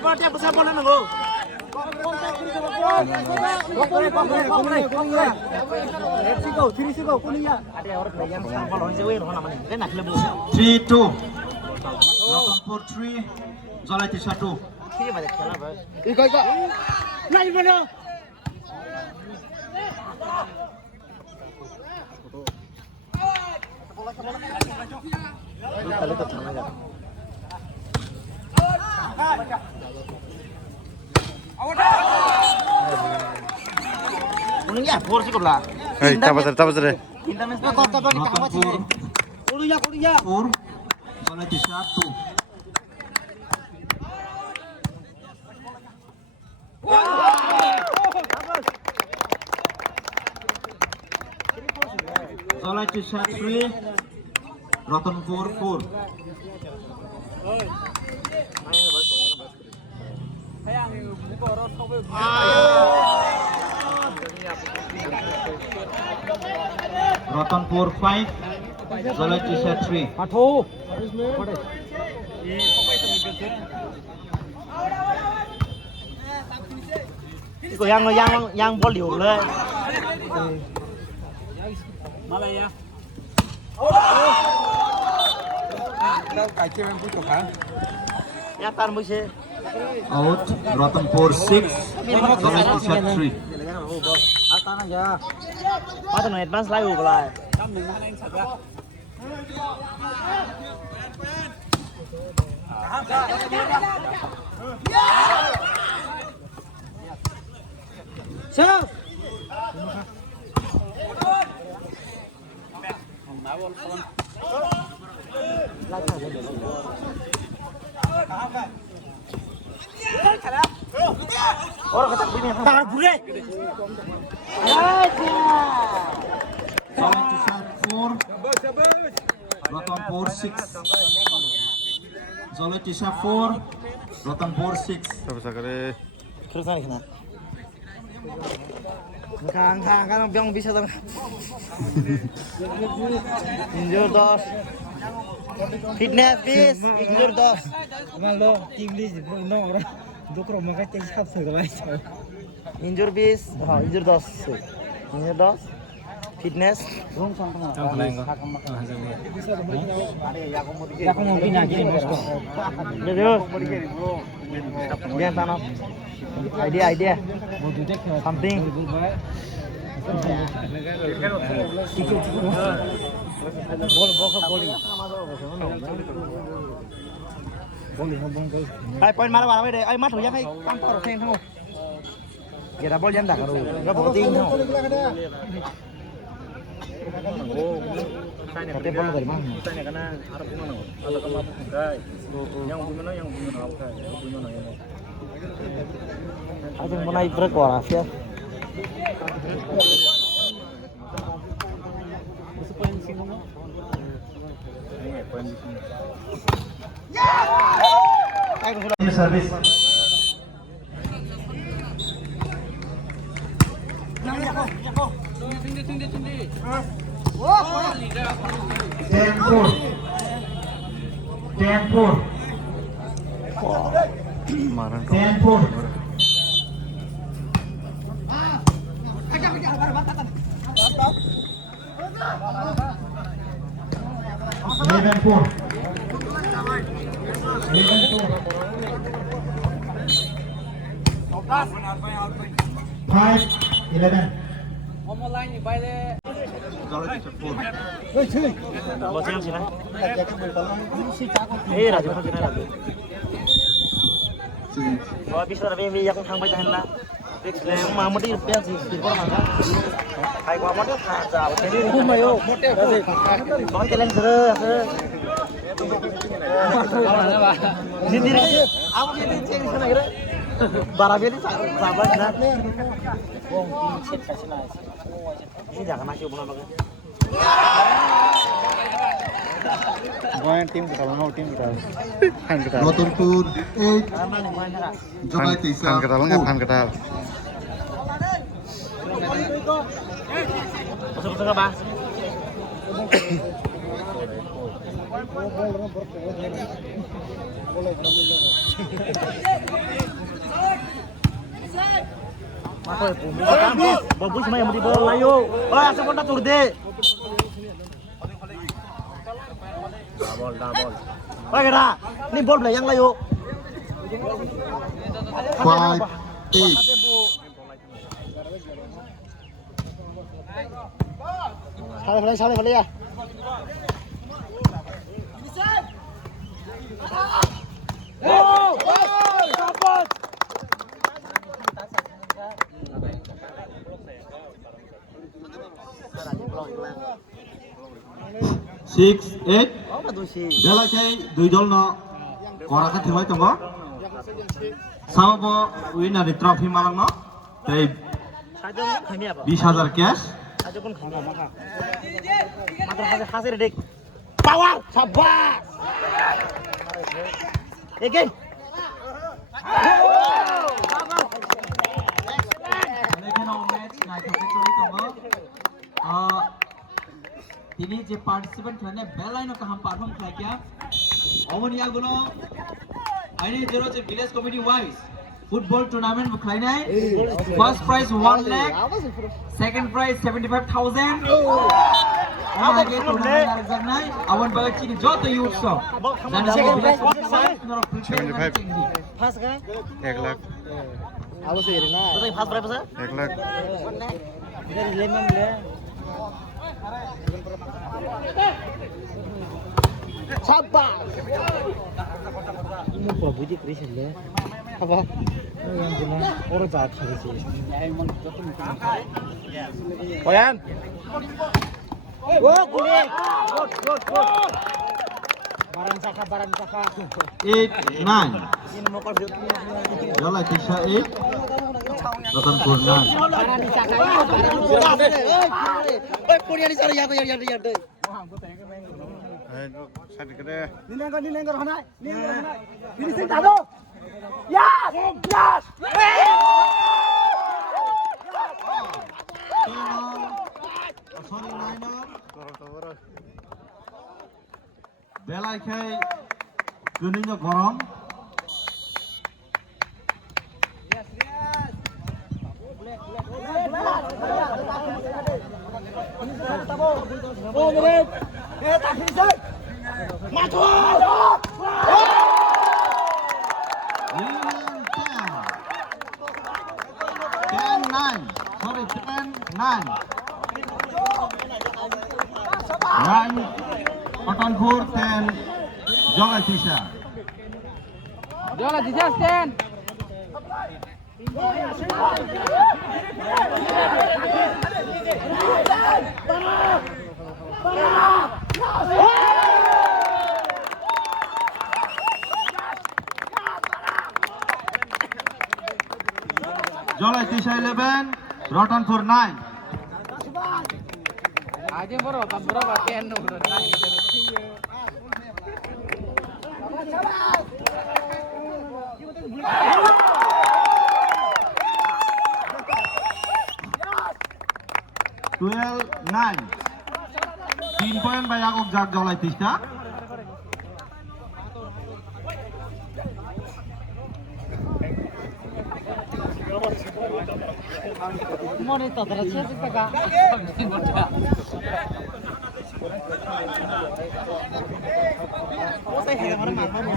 partai besar bola nunggu. Ada orang yang sang bola sewe orang namanya. Kan nak lebu. 3-2. Ratanpur 3. Zalati 1. Kiri balik salah bos. Ikut. Naik mana? Kalau tu sama je. Kuning ya, force kau lah. Tapas deh. International kau tak boleh kawan sih. Kuning ya. 4. Zalati 1. Zalati 3. Ratanpur 4. Ratanpur 5. Zalati 3. Patuh. Itu yang boleh le. Malay ya. Ya tan mesti. Out. Ratanpur 6. Zalati 3. Tan aja. Patut nak advance lagi boleh. Siap. Orang kata begini, tangan bule. Zalati 4. Ratanpur 6. Zalati 4. Ratanpur 6. Tapas kare. Terus lagi nak. Kang kan biang bisa dong. Injur dos. Fitness bis, injur dos. Malo, English, no, orang dokter makan cek sab segala macam. Injur bis, injur dos. Injur dos. Fitness. Aku mau pindah gini bosku. Jadi, dia tanam. Idea. Something. Ai point mana mana đây, ai mắt thử nhá hay cắm vào đầu sen không? Giờ đã ball dân đặt rồi, nó bỏ tin không? Tapi ball dari mana? Karena Arab mana? Ada kamar guys. Yang gimana apa? Gimana ya? Aku mulai berkoar ya. Service. Tempur. Mana? Tempur. Liverpool. 5-11. Bos yang sini. Raju kan sini Raju. Wah bisa tapi yang thang bay tahan lah. Yang mau mesti biar sih di bawah mana. Hai gua mau khaja. Jadi rumah mayo. Kau jalan terus. Sendiri. Aku jadi ceng sana kira. Barang ini sabar nak. Wong chat kasih nasi. Ini jangan nasi bunga makan. Main tim kita, mau tim kita. Kan kita. Ratanpur 8. Zalati Kan kita lengkap, kan kita. Masuk ke bang. Makoy, bagus mah yang di bola yuk. Oh, asal kontak tur deh. Double. Wah, kira. Ini bol belayang lah yuk. 5-8. Salah ya. Oh, dapat. 6-8. Apa tuh sih? Belakang dua dol no korakan timai tunggu. Sama winner di trophy malang no. Dari Saja kami apa? 20,000 cash. Saja pun kami apa? Mater hasil dik. Power, sabar. Again. তিনি যে participant খানে বেলাইনো কাহাম perform খাইয়া অমনিয়া গুলো আইনে জেরো যে village committee wise football tournament খাইনাই first prize 1 lakh second prize 75,000 আগে টুর্নামেন্ট আর জানাই আওয়ান বাগা চিনি যত ইউটস জানা যে ভিলেজ কমিটি ওয়াইজ নর প্রিপেয়ার চিনি Pas kan? 1 lakh Halo sih Irina. Terus pas berapa sih? 1 lakh Dari 5 beli. Sabar. Ini babu di Chris ya. Apa? Yang benar orang jahat sih. Poyan. Wah, kuning. Good. Barang saka. 8-9. Ini mau kau Jala kisah 8. Ratan Purna. barang saka. Eh, kuning di sana ya deh. ayo satu gede Nilengkor hanai. Finishing tado. Yes! Yes! Sorry Niner. toro Belakang gunungnya gorong. Oh, menit. Tak finishing. Maju! 10-9. Sorry, 10-9. 9 Patanpur 10 Jogai Tisha. জলা দিজাস্তেন Jogai Tisha 11 Ratanpur 9. আজে বড় তাম্বরা বাকেন no Twelve 9. 3 point by Yakub Jak Jogai Tisha. Monitor terus kita kak. Oh, saya orang mana?